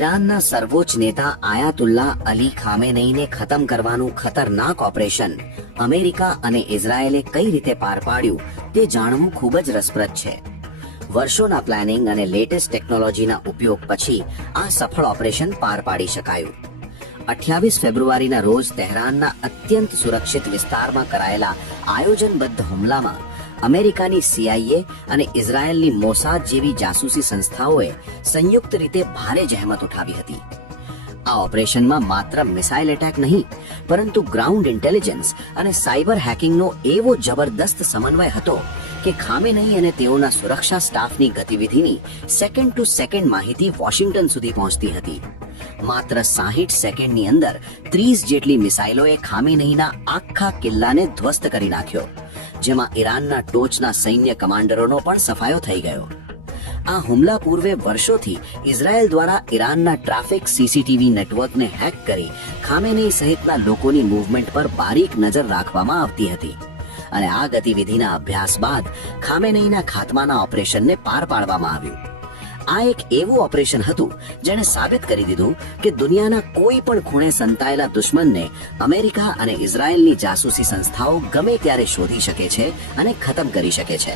ઈરાનના સર્વોચ્ચ નેતા આયાતુલ્લા અલી ખામેનેઈને ખતમ કરવાનું ખતરનાક ઓપરેશન અમેરિકા અને ઇઝરાયેલે કઈ રીતે પાર પાડ્યું તે જાણવું ખૂબ જ રસપ્રદ છે. વર્ષોના પ્લાનિંગ અને લેટેસ્ટ ટેકનોલોજીના ઉપયોગ પછી આ સફળ ઓપરેશન પાર પાડી શકાયું. 28 ફેબ્રુઆરીના રોજ તહેરાનના અત્યંત સુરક્ષિત વિસ્તારમાં કરાયેલા આયોજનબદ્ધ હુમલામાં અમેરિકાની CIA અને ઇઝરાયેલની મોસાદ જેવી જાસૂસી સંસ્થાઓએ સંયુક્ત રીતે ભારે જહેમત ઉઠાવી હતી. આ ઓપરેશનમાં માત્ર મિસાઇલ એટેક નહીં, પરંતુ ગ્રાઉન્ડ ઇન્ટેલિજન્સ અને સાયબર હેકિંગનો એવો જબરદસ્ત સમન્વય હતો કે ખામેનેઈ અને તેઓના સુરક્ષા સ્ટાફની ગતિવિધિની સેકન્ડ ટુ સેકન્ડ માહિતી વોશિંગ્ટન સુધી પહોંચતી હતી. માત્ર 60 સેકન્ડની અંદર 30 જેટલી મિસાઇલોએ ખામેનેઈના આખા કિલ્લાને ધ્વસ્ત કરી નાખ્યો, જેમાં ઈરાનના ટોચના સૈન્ય કમાન્ડરોનો પણ સફાયો થઈ ગયો. આ હુમલા પૂર્વે વર્ષોથી ઇઝરાયેલ દ્વારા ઈરાનના ટ્રાફિક CCTV નેટવર્કને હેક કરી ખામેનેઈ સહિતના લોકોની મૂવમેન્ટ પર બારીક નજર રાખવામાં આવતી હતી, અને આ ગતિવિધિના અભ્યાસ બાદ ખામેનેઈના ખાત્માના ઓપરેશનને પાર પાડવામાં આવ્યું. આ એક એવું ઓપરેશન હતું જેણે સાબિત કરી દીધું કે દુનિયાના કોઈ પણ ખૂણે સંતાયેલા દુશ્મનને અમેરિકા અને ઇઝરાયેલની જાસૂસી સંસ્થાઓ ગમે ત્યારે શોધી શકે છે અને ખતમ કરી શકે છે.